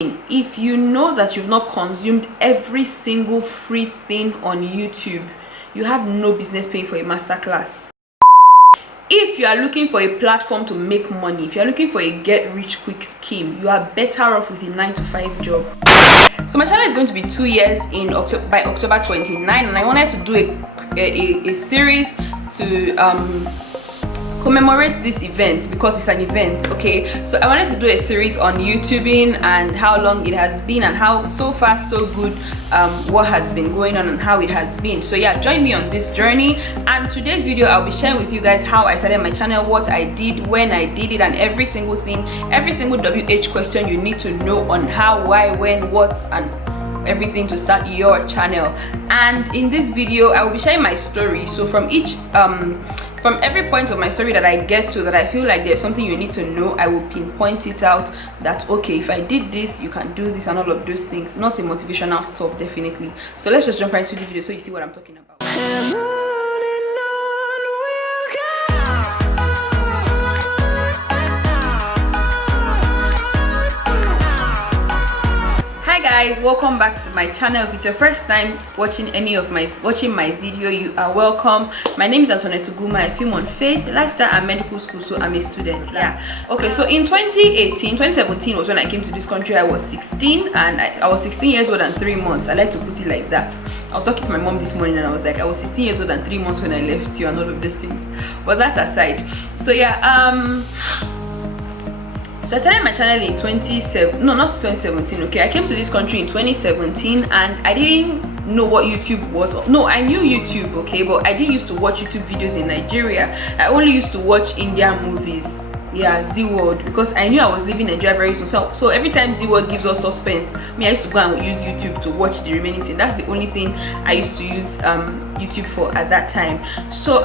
If you know that you've not consumed every single free thing on YouTube, you have no business paying for a masterclass. If you are looking for a platform to make money, if you are looking for a get rich quick scheme, you are better off with a 9-to-5 job. So my channel is going to be 2 years in by October 29, and I wanted to do a series to commemorate this event, because it's an event. Okay, so I wanted to do a series on YouTubing and how long it has been and how so far so good what has been going on and how it has been. So yeah, join me on this journey, and today's video I'll be sharing with you guys how I started my channel, what I did, when I did it, and every single thing, every single WH question you need to know on how, why, when, what, and everything to start your channel. And in this video I will be sharing my story. So from every point of my story that I get to, that I feel like there's something you need to know, I will pinpoint it out that okay, if I did this, you can do this, and all of those things. Not a motivational stuff, definitely. So let's just jump right into the video so you see what I'm talking about. Hi guys, welcome back to my channel. If it's your first time watching my video, you are welcome. My name is Antoinette Uguma. I film on faith, lifestyle, and medical school, so I'm a student. Yeah, okay, so in 2017 was when I came to this country. I was 16, and I was 16 years old and 3 months. I like to put it like that. I was talking to my mom this morning and I was like, I was 16 years old and 3 months when I left you, and all of these things. But that aside, so yeah, so I started my channel in 2017. Okay, I came to this country in 2017, and I didn't know what YouTube was. No, I knew YouTube, okay, but I didn't used to watch YouTube videos in Nigeria. I only used to watch Indian movies. Yeah, Z World, because I knew I was leaving Nigeria very soon. So every time Z World gives us suspense, I used to go and use YouTube to watch the remaining thing. That's the only thing I used to use YouTube for at that time. So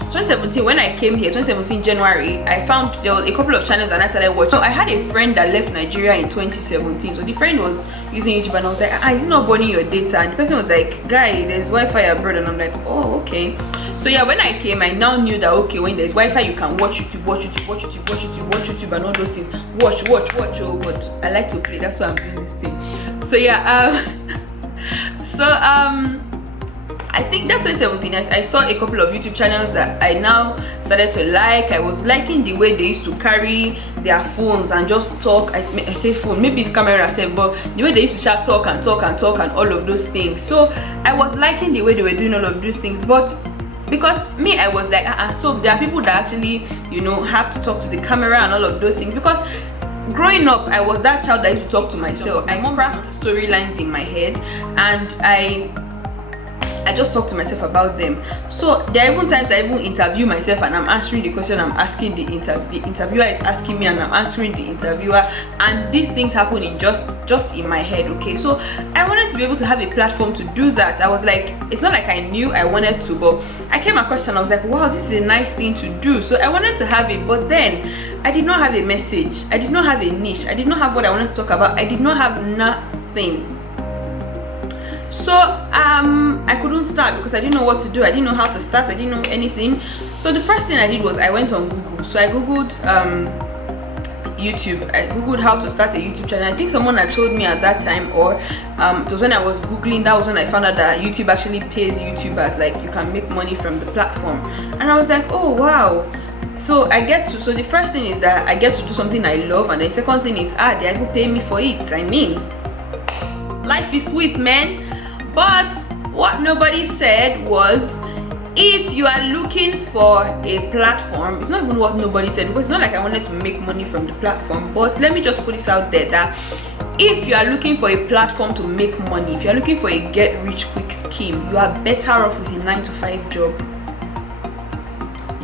2017, when I came here, 2017 January, I found there was a couple of channels and I started watching. So I had a friend that left Nigeria in 2017. So the friend was using YouTube, and I was like, is it not burning your data? And the person was like, guy, there's Wi-Fi abroad. And I'm like, oh, okay. So yeah, when I came, I now knew that okay, when there's Wi-Fi, you can watch YouTube, and all those things. Watch. Oh, but I like to play. That's why I'm doing this thing. So yeah, I think that's 2017. I saw a couple of YouTube channels that I now started to like. I was liking the way they used to carry their phones and just talk. I say phone, maybe it's camera, but the way they used to chat, talk and all of those things. So I was liking the way they were doing all of those things, but because me, I was like, so there are people that actually, you know, have to talk to the camera and all of those things. Because growing up, I was that child that used to talk to myself. I craft storylines in my head, and I just talk to myself about them. So there are even times I even interview myself and I'm answering the question I'm asking the interviewer is asking me, and I'm answering the interviewer, and these things happen in just in my head. Okay, so I wanted to be able to have a platform to do that. I was like, it's not like I knew I wanted to, but I came across and I was like, wow, this is a nice thing to do. So I wanted to have it, but then I did not have a message, I did not have a niche, I did not have what I wanted to talk about, I did not have nothing. So I couldn't start because I didn't know what to do. I didn't know how to start. I didn't know anything. So the first thing I did was I went on Google. So I googled YouTube. I googled how to start a YouTube channel. I think someone had told me at that time, or it was when I was googling, that was when I found out that YouTube actually pays YouTubers, like you can make money from the platform. And I was like, oh wow. So so the first thing is that I get to do something I love, and the second thing is they are going to pay me for it. I mean, life is sweet, man. But what nobody said was, if you are looking for a platform, it's not even what nobody said, because it's not like I wanted to make money from the platform, but let me just put it out there that if you are looking for a platform to make money, if you are looking for a get rich quick scheme, you are better off with a 9-to-5 job.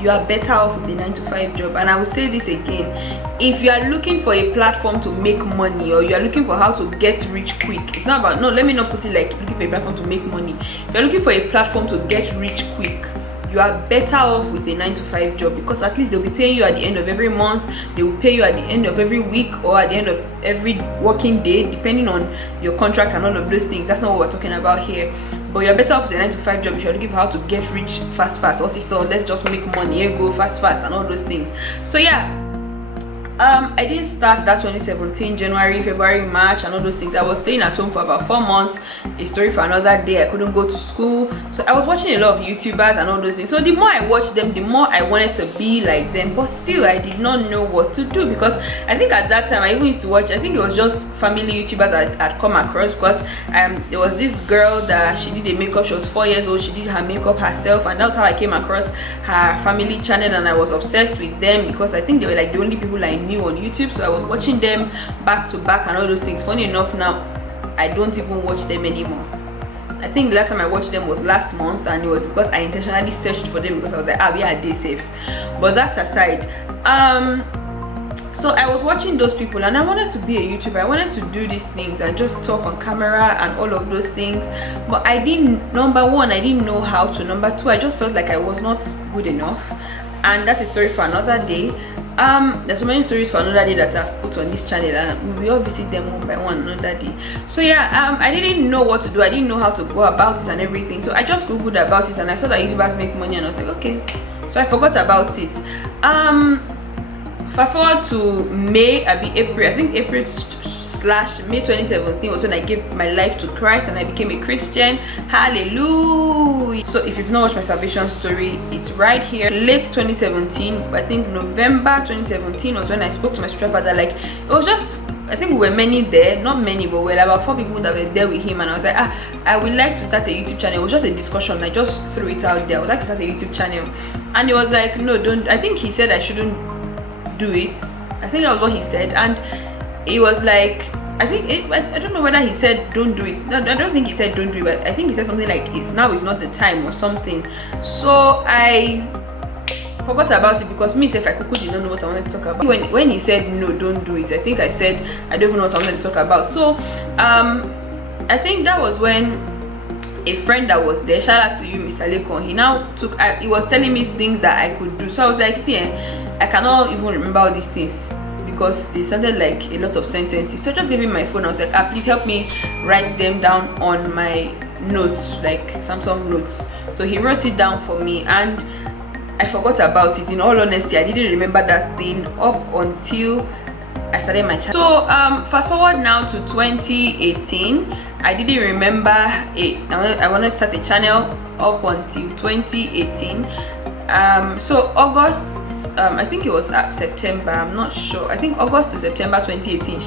You are better off with a 9-to-5 job. And I will say this again, if you are looking for a platform to make money, or you are looking for how to get rich quick, it's not about, no, let me not put it like looking for a platform to make money. If you're looking for a platform to get rich quick, you are better off with a 9-to-5 job, because at least they'll be paying you at the end of every month, they will pay you at the end of every week, or at the end of every working day, depending on your contract and all of those things. That's not what we're talking about here. But you're better off with a 9-to-5 job if you're looking for how to get rich fast. Also, so let's just make money, go fast, and all those things. So yeah, I didn't start that 2017 January, February, March and all those things. I was staying at home for about 4 months. A story for another day. I couldn't go to school, so I was watching a lot of YouTubers and all those things. So the more I watched them, the more I wanted to be like them, but still I did not know what to do, because I think at that time I even used to watch, I think it was just family YouTubers that I'd come across, because there was this girl that she did a makeup. She was 4 years old. She did her makeup herself, and that's how I came across her family channel, and I was obsessed with them because I think they were like the only people I knew on YouTube. So I was watching them back to back and all those things. Funny enough, now I don't even watch them anymore. I think the last time I watched them was last month, and it was because I intentionally searched for them, because I was like, ah, yeah, they safe. But that's aside. So I was watching those people and I wanted to be a YouTuber. I wanted to do these things and just talk on camera and all of those things, but I didn't, number one, I didn't know how to, number two, I just felt like I was not good enough. And that's a story for another day. There's so many stories for another day that I've put on this channel, and we will visit them one by one another day. So yeah, I didn't know what to do. I didn't know how to go about it and everything, so I just googled about it and I saw that YouTubers make money, and I was like, okay. So I forgot about it. Fast forward to May, April, I think April/May 2017 was when I gave my life to Christ and I became a Christian. Hallelujah. So if you've not watched my salvation story, it's right here. Late 2017, I think November 2017 was when I spoke to my spiritual father. Like, it was just, I think we were many there, not many, but we were about 4 people that were there with him, and I was like, I would like to start a YouTube channel. It was just a discussion. I just threw it out there. I would like to start a YouTube channel, and he was like, no, don't. I think he said I shouldn't do it. I think that was what he said, and it was like, I don't know whether he said don't do it. No, I don't think he said don't do it, but I think he said something like it's not the time or something. So I forgot about it, because me, if I could did not know what I wanted to talk about. When he said no, don't do it, I think I said I don't even know what I wanted to talk about. So I think that was when a friend that was there, shout out to you, Mr. Lekon, he now took, he was telling me things that I could do. So I was like, see, I cannot even remember all these things, because they sounded like a lot of sentences. So I just gave him my phone. I was like, please help me write them down on my notes, like Samsung notes. So he wrote it down for me, and I forgot about it. In all honesty, I didn't remember that thing up until I started my channel. So fast forward now to 2018. I didn't remember it. I wanted to start a channel up until 2018. So August, I think it was September, I'm not sure, I think August to September 2018,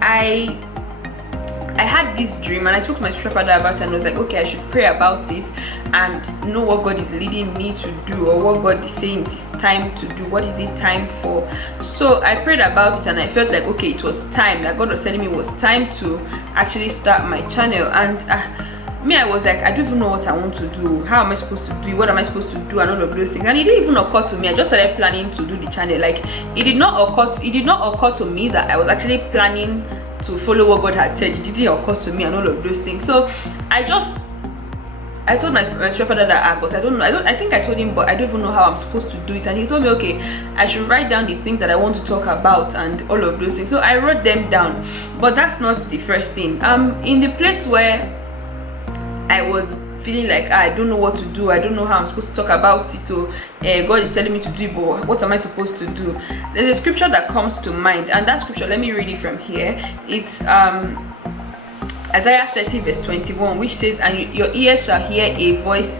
I had this dream, and I spoke to my spiritual father about it, and I was like, okay, I should pray about it and know what God is leading me to do, or what God is saying it's time to do, what is it time for. So I prayed about it, and I felt like, okay, it was time, that God was telling me it was time to actually start my channel. And me, I was like, I don't even know what I want to do. How am I supposed to do it? What am I supposed to do? And all of those things. And it didn't even occur to me. I just started planning to do the channel. Like, it did not occur to me that I was actually planning to follow what God had said. It didn't occur to me and all of those things. So I told my spiritual father that, but I don't know. I think I told him, but I don't even know how I'm supposed to do it. And he told me, okay, I should write down the things that I want to talk about and all of those things. So I wrote them down. But that's not the first thing. In the place where I was feeling like I don't know what to do, I don't know how I'm supposed to talk about it, or God is telling me to do it, but what am I supposed to do? There's a scripture that comes to mind, and that scripture, let me read it from here. It's Isaiah 30 verse 21, which says, and your ears shall hear a voice,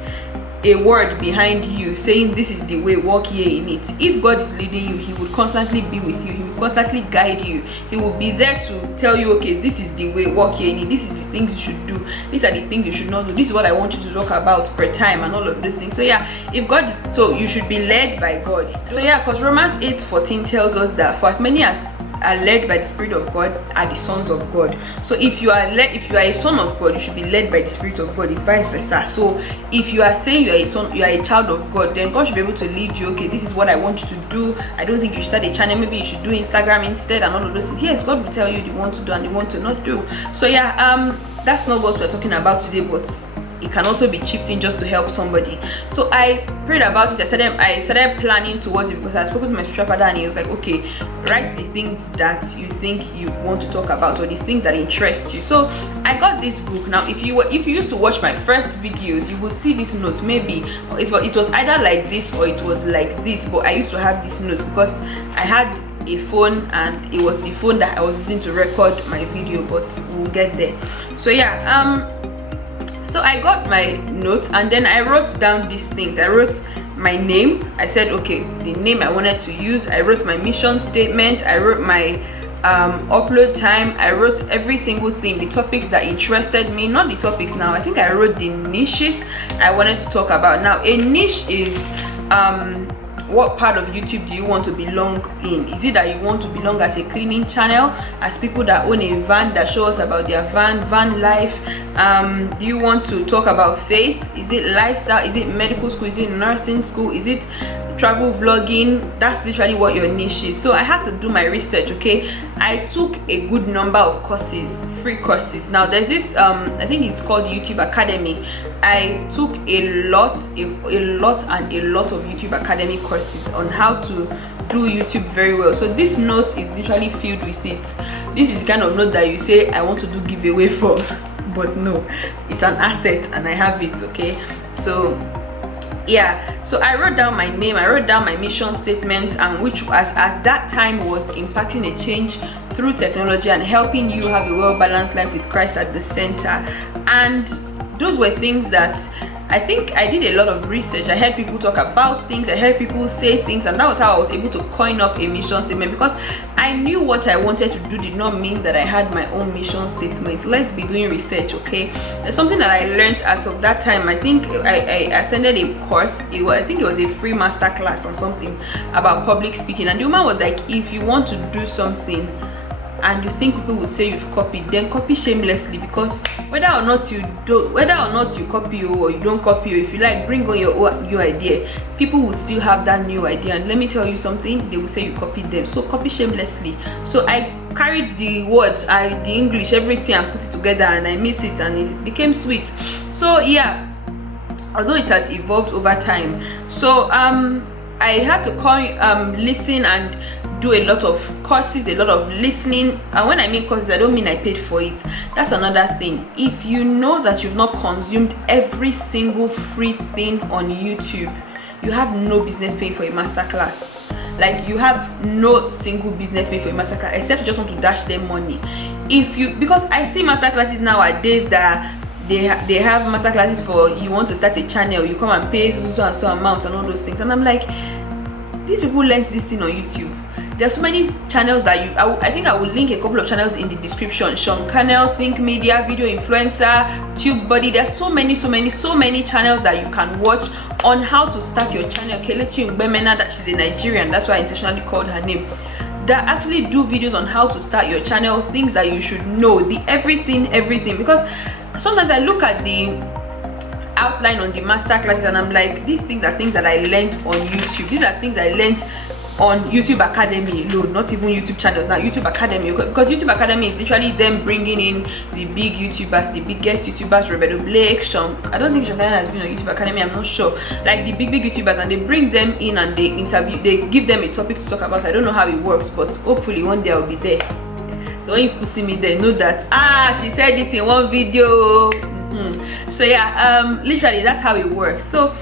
a word behind you saying, this is the way, walk ye in it. If God is leading you, he will constantly be with you, he will constantly guide you, he will be there to tell you, okay, this is the way, walk ye in it, this is the things you should do, these are the things you should not do, this is what I want you to talk about per time, and all of those things. So yeah, if God is, so you should be led by God. So yeah, because Romans 8:14 tells us that for as many as are led by the Spirit of God are the sons of God. So if you are a son of God, you should be led by the Spirit of God. It's vice versa. So if you are saying you are a son, you are a child of God, then God should be able to lead you. Okay, this is what I want you to do. I don't think you should start a channel, maybe you should do Instagram instead, and all of those things. Yes, God will tell you the want to do and the want to not do. So yeah, that's not what we're talking about today, but it can also be chipped in just to help somebody. So I prayed about it. I started planning towards it, because I spoke with my spiritual father, and he was like, okay, write the things that you think you want to talk about, or the things that interest you. So I got this book. Now if you used to watch my first videos, you would see this note. Maybe if it was either like this or it was like this, but I used to have this note because I had a phone, and it was the phone that I was using to record my video, but we'll get there. So yeah, so I got my notes and then I wrote down these things. I wrote my name. I said, okay, the name I wanted to use. I wrote my mission statement. I wrote my upload time. I wrote every single thing, the topics that interested me, not the topics now. I think I wrote the niches I wanted to talk about. Now, a niche is what part of YouTube do you want to belong in? Is it that you want to belong as a cleaning channel, as people that own a van that show us about their van life? Do you want to talk about faith? Is it lifestyle? Is it medical school? Is it nursing school? Is it travel vlogging? That's literally what your niche is. So I had to do my research. Okay, I took a good number of courses, free courses. Now there's this I think it's called YouTube Academy. I took a lot of YouTube Academy courses on how to do YouTube very well. So this note is literally filled with it. This is the kind of note that you say I want to do giveaway for, but no, it's an asset and I have it. Okay, so yeah, so I wrote down my name, I wrote down my mission statement, and which was at that time was impacting a change through technology and helping you have a well-balanced life with Christ at the center. And those were things that I think I did a lot of research. I heard people talk about things, I heard people say things, and that was how I was able to coin up a mission statement, because I knew what I wanted to do did not mean that I had my own mission statement. Let's be doing research. Okay, there's something that I learned as of that time. I think I attended a course. I think it was a free master class or something about public speaking, and the woman was like, if you want to do something and you think people will say you've copied, then copy shamelessly, because whether or not you copy or you don't copy, or if you like bring on your new idea, people will still have that new idea, and let me tell you something, they will say you copied them. So copy shamelessly. So I carried the words, the English, everything, and put it together, and I mixed it and it became sweet. So yeah, although it has evolved over time, so I had to listen and do a lot of courses, a lot of listening. And when I mean courses, I don't mean I paid for it. That's another thing. If you know that you've not consumed every single free thing on YouTube, you have no business paying for a masterclass. Like, you have no single business paying for a masterclass, except you just want to dash them money. Because I see masterclasses nowadays that they have masterclasses for, you want to start a channel, you come and pay so and so amount and all those things, and I'm like, these people learn this thing on YouTube. There's so many channels that I think I will link a couple of channels in the description. Sean Cannell, Think Media, Video Influencer, TubeBuddy. There's so many channels that you can watch on how to start your channel. Kelechi Mbemena, that she's a Nigerian, that's why I intentionally called her name, that actually do videos on how to start your channel, things that you should know, the everything, because sometimes I look at the outline on the master classes and I'm like, these things are things that I learned on YouTube. These are things I learned on YouTube Academy alone, not even YouTube channels. Now YouTube Academy, because YouTube Academy is literally them bringing in the big YouTubers, the biggest YouTubers, Roberto Blake, Sean. I don't think Sean has been on YouTube Academy, I'm not sure. Like the big YouTubers, and they bring them in and they interview, they give them a topic to talk about. I don't know how it works, but hopefully one day I'll be there. So when you see me there, know that she said it in one video. So yeah, literally that's how it works. So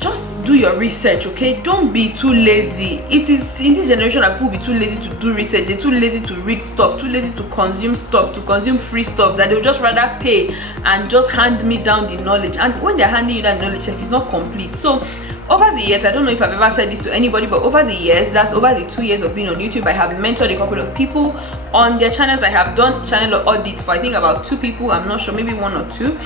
just do your research, okay? Don't be too lazy. It is in this generation that people be too lazy to do research. They're too lazy to read stuff, too lazy to consume stuff, to consume free stuff, that they'll just rather pay and just hand me down the knowledge. And when they're handing you that knowledge, it's not complete. So over the years, I don't know if I've ever said this to anybody, but over the years, that's over the 2 years of being on YouTube, I have mentored a couple of people on their channels. I have done channel audits for I think about 2 people, I'm not sure, maybe 1 or 2,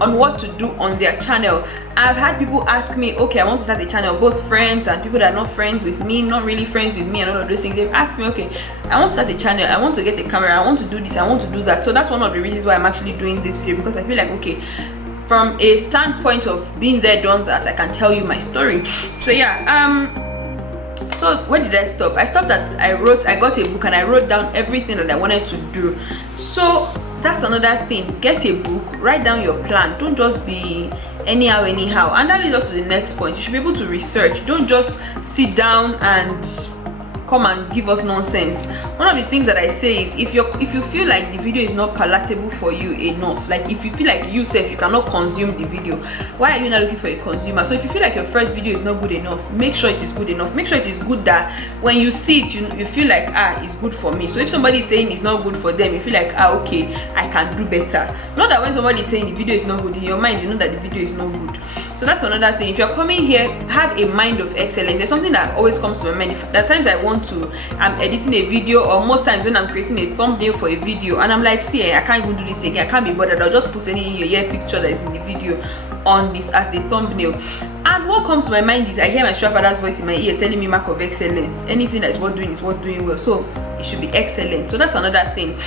on what to do on their channel. I've had people ask me, okay, I want to start a channel, both friends and people that are not friends with me, not really friends with me, and all of those things. They've asked me, okay, I want to start a channel, I want to get a camera, I want to do this, I want to do that. So that's one of the reasons why I'm actually doing this video, because I feel like, okay, from a standpoint of being there, done that, I can tell you my story. So yeah, so where did I stop? I stopped at I got a book and I wrote down everything that I wanted to do. So that's another thing. Get a book, write down your plan. Don't just be anyhow. And that leads us to the next point. You should be able to research. Don't just sit down and come and give us nonsense. One of the things that I say is, if you feel like the video is not palatable for you enough, like if you feel like you cannot consume the video, why are you not looking for a consumer? So if you feel like your first video is not good enough, make sure it is good enough. Make sure it is good that when you see it, you feel like, it's good for me. So if somebody is saying it's not good for them, you feel like, okay, I can do better. Not that when somebody is saying the video is not good, in your mind you know that the video is not good. So that's another thing. If you're coming here, have a mind of excellence. There's something that always comes to my mind. There are times I'm editing a video, or most times when I'm creating a thumbnail for a video, and I'm like, see, I can't even do this again, I can't be bothered, I'll just put any picture that is in the video on this as the thumbnail. And what comes to my mind is, I hear my spiritual father's voice in my ear telling me, mark of excellence. Anything that is worth doing is worth doing well, so it should be excellent. So that's another thing.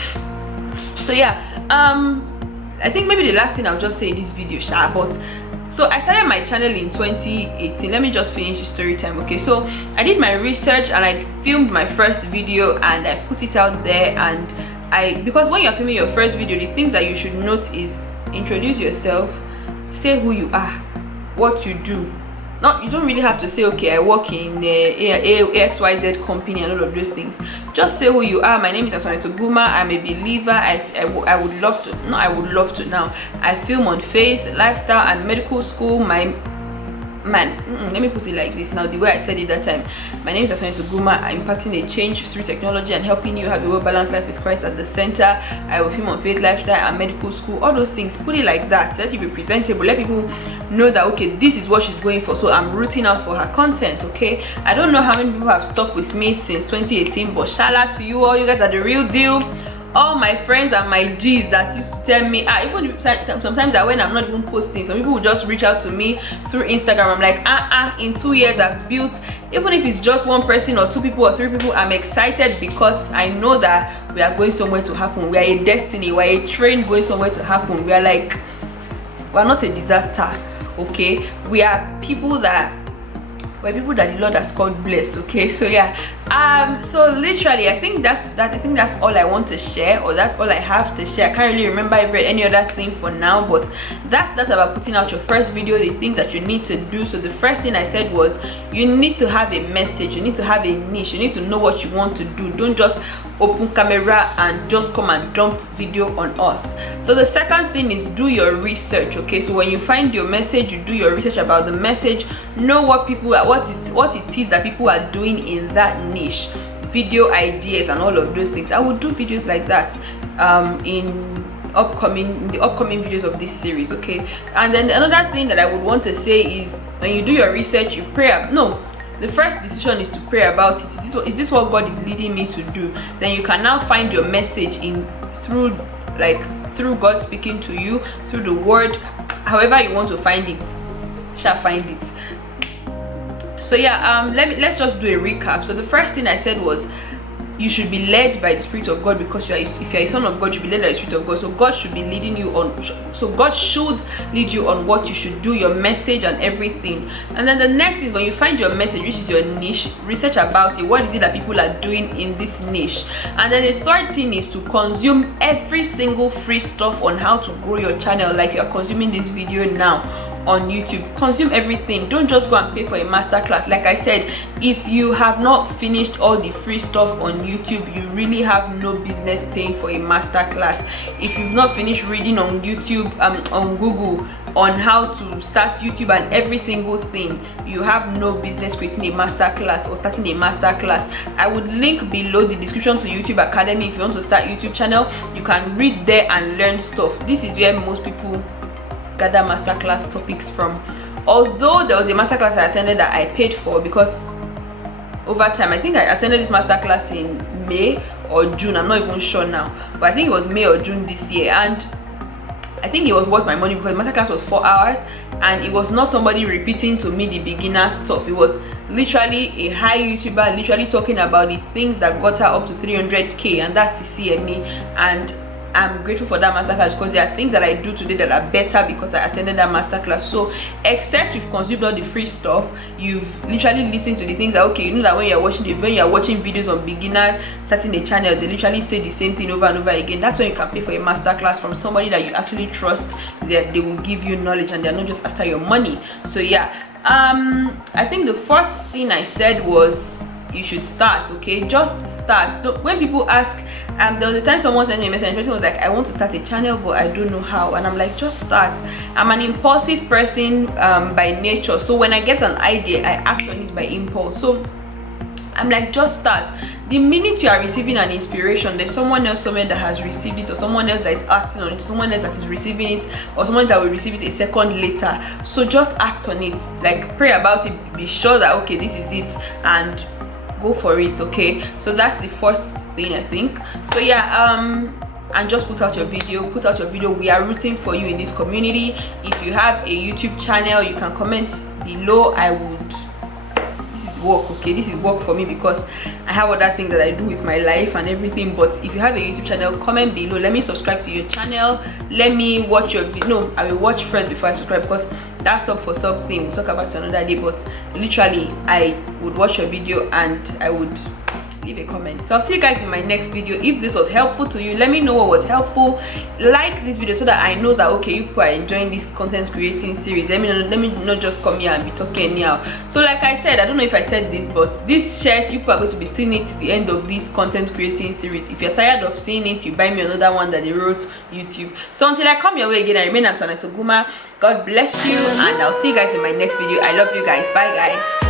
So yeah, I think maybe the last thing I'll just say in this video, but so I started my channel in 2018. Let me just finish the story time. Okay, so I did my research and I filmed my first video and I put it out there. And because when you're filming your first video, the things that you should note is, introduce yourself, say who you are, what you do. You don't really have to say, okay, I work in XYZ company and all of those things. Just say who you are. My name is Antoinette Oguma. I'm a believer. I would love to now. I film on Faith, Lifestyle and Medical School. Let me put it like this now, the way I said it that time. My name is Antoinette Oguma. I'm impacting a change through technology and helping you have a well-balanced life with Christ at the center. I will film on Faith, Lifestyle and Medical School. All those things, put it like that. Let it be presentable. Let people know that, okay, this is what she's going for, so I'm rooting out for her content. Okay, I don't know how many people have stuck with me since 2018, but shout out to you all. You guys are the real deal. All my friends and my G's that used to tell me, even sometimes that when I'm not even posting, some people will just reach out to me through Instagram. I'm like, in 2 years I've built, even if it's just one person or 2 people or 3 people, I'm excited because I know that we are going somewhere to happen. We are a destiny, we are a train going somewhere to happen. We are not a disaster. Okay, we are people that the Lord has called blessed. Okay, so yeah, so literally I think that's all I want to share, or that's all I have to share. I can't really remember any other thing for now, but that's about putting out your first video, the things that you need to do. So the first thing I said was, you need to have a message, you need to have a niche, you need to know what you want to do. Don't just open camera and just come and dump video on us. So the second thing is, do your research. Okay, so when you find your message, you do your research about the message, know what it is that people are doing in that niche, video ideas and all of those things. I will do videos like that in the upcoming videos of this series. Okay, and then another thing that I would want to say is, when you do your research, you pray. The first decision is to pray about it. Is this what God is leading me to do? Then you can now find your message through God speaking to you, through the word, however you want to find it, shall find it. So yeah, let's just do a recap. So the first thing I said was, you should be led by the Spirit of God, because if you're a son of God, you should be led by the Spirit of God. So God should be leading you on. So God should lead you on what you should do, your message and everything. And then the next is, when you find your message, which is your niche, research about it. What is it that people are doing in this niche? And then the third thing is to consume every single free stuff on how to grow your channel, like you are consuming this video now on YouTube. Consume everything. Don't just go and pay for a masterclass. Like I said, if you have not finished all the free stuff on YouTube, you really have no business paying for a masterclass. If you've not finished reading on YouTube, on Google, on how to start YouTube and every single thing, you have no business creating a masterclass or starting a masterclass. I would link below the description to YouTube Academy. If you want to start YouTube channel, you can read there and learn stuff. This is where most people gather masterclass topics from. Although there was a masterclass I attended that I paid for, because over time, I think I attended this masterclass in May or June, I'm not even sure now, but I think it was May or June this year, and I think it was worth my money because the masterclass was 4 hours and it was not somebody repeating to me the beginner stuff. It was literally a high YouTuber literally talking about the things that got her up to 300k, and that's CCME. And I'm grateful for that masterclass, because there are things that I do today that are better because I attended that masterclass. So except you've consumed all the free stuff, you've literally listened to the things that, okay, you know that when you're watching videos on beginner starting a channel, they literally say the same thing over and over again. That's when you can pay for a masterclass from somebody that you actually trust, that they will give you knowledge and they're not just after your money. So yeah, I think the fourth thing I said was, you should start. Okay, just start. When people ask, there was a time someone sent me a message and the person was like, I want to start a channel but I don't know how, and I'm like, just start. I'm an impulsive person by nature, so when I get an idea I act on it by impulse. So I'm like, just start. The minute you are receiving an inspiration, there's someone else somewhere that has received it, or someone else that is acting on it, someone else that is receiving it, or someone that will receive it a second later. So just act on it, like pray about it, be sure that okay, this is it, and go for it. Okay, so that's the fourth thing, I think. So yeah, and just put out your video. We are rooting for you in this community. If you have a YouTube channel, you can comment below. I would, work, okay, this is work for me because I have other things that I do with my life and everything. But if you have a YouTube channel, comment below, let me subscribe to your channel, let me watch your video. No, I will watch first before I subscribe, because that's up for something we'll talk about it another day. But literally I would watch your video and I would leave a comment. So I'll see you guys in my next video. If this was helpful to you, let me know what was helpful. Like this video so that I know that okay, you people are enjoying this content creating series. Let me not just come here and be talking anyhow. So like I said, I don't know if I said this, but this shirt, you people are going to be seeing it at the end of this content creating series. If you're tired of seeing it, you buy me another one that they wrote YouTube. So until I come your way again, I remain Antoinette Oguma. God bless you, and I'll see you guys in my next video. I love you guys. Bye guys.